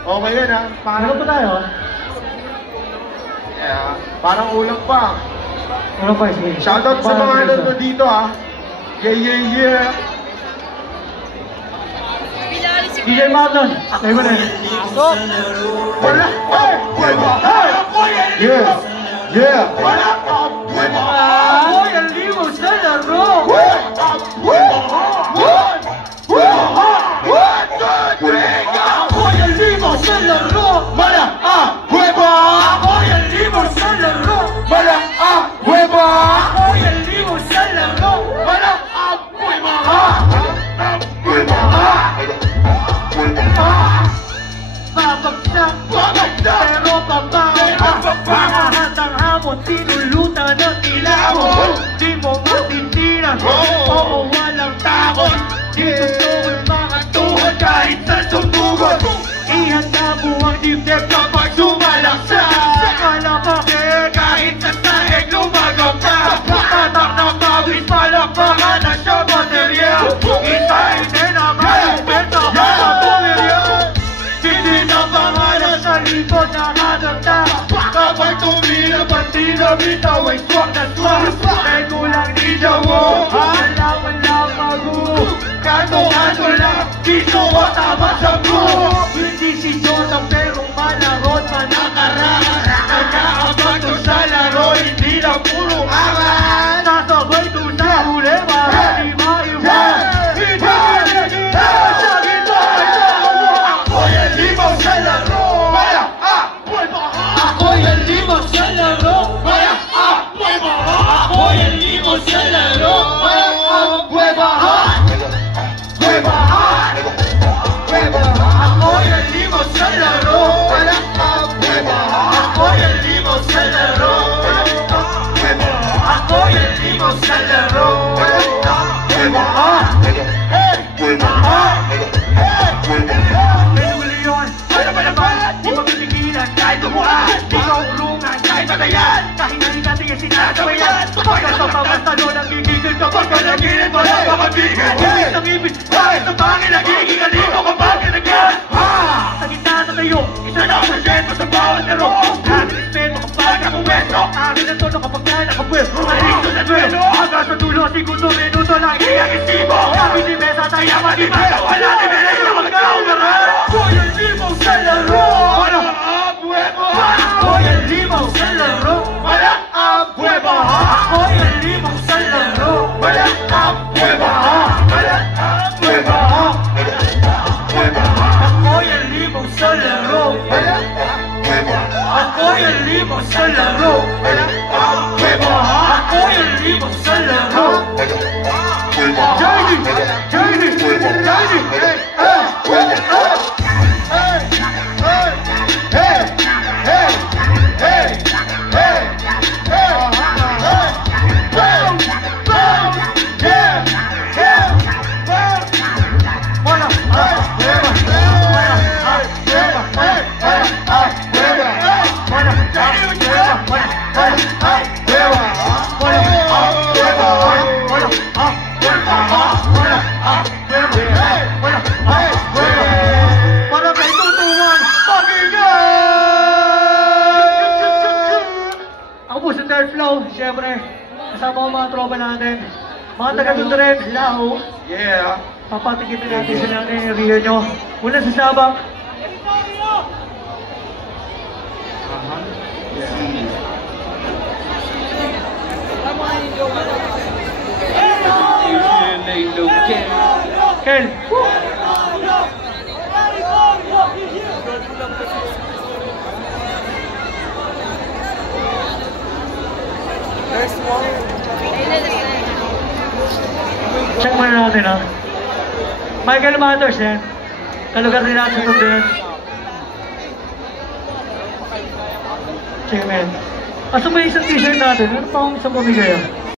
Okay yan ha. Ano pa tayo? Yeah. Parang ulang pa. Ano pa? Sige. Shoutout sa mga nandun dito ha. Yeah. DJ Marlon. Tayo mo na. Wala. Yeah. Ako'y ang limos na laro. Ako'y ang limos na laro. Mala hueva. Ako'y ang limos na laro. Mala hueva. Ako'y ang limos na laro. Mala hueva. Babagsak, pero pabaha. Lahat ang hamon, tinulutan ng ilawon. Di mo matitiran, oo walang takot. Dito tuwin mga tuhod kahit sa sumbugon. Ihanda mo ang dibdib kapag sumalaksak. Kalapake kahit sa sahig lumagang pa. Tatak na pawis, palakpakan na siya baterya. Isahin din ang malupeta mga bumirya. Hindi na pangalan sa likod na hanagta. Kapag tumira partida, bitaw ay swak na swak. May kulang ninja mo, alaman lang magu. Kanto lang, dito o tama sa buho. Hindi si Jordan pero malaro na nakaraan. Nagkaabang to sa laro, hindi lang puro angan. Nasabay to sa huli, marami maiwan. Ako'y ang limos sa laro. Ako'y ang limos sa laro. Ako'y ang limos sa laro. Ako'y ang limos sa laro. Ako'y ang limos sa laro. Ako'y ang limos sa laro. Ano ba naman? Di mapipigilan kahit tumuan. Di ka ulungan kahit patayan. Kahit hindi natin yung sinagawayan. Pagkat sa pamastalo nagigigil kapag kanagilin mo lang makabigan. Ibig ng ibig, kahit ang pangin nagiging alito kapag kanagyan. Sa gitna na tayo, isa na ang presento sa bawat laro. Aking respeto kapag nakuwento. Akin ang tono kapag na nakapwesto. Maligto sa duelo. Hanggang sa dulo, segundo, minuto lang iyang isibo. Kami ni Mesa, tayo mag-ibig. Wala ni Mesa, magkaugaran. Ako'y ang limos sa laro. Ako'y ang limos sa laro. Ako'y ang limos sa laro. Ako'y ang limos sa laro. Ako'y ang limos sa laro. Ako'y ang limos sa laro. Flow, siyempre, kasama ko mga tropa natin. Mga taga-tundo rin, Lao. Yeah. Papatikitin natin sila ng area nyo. Mula sa Sabang. Kel. Check muna natin ha. Michael Matters yan. Kalugar din natin ito din. Check man. Asa ba isang t-shirt natin? Ano pa akong isang pamigay ah?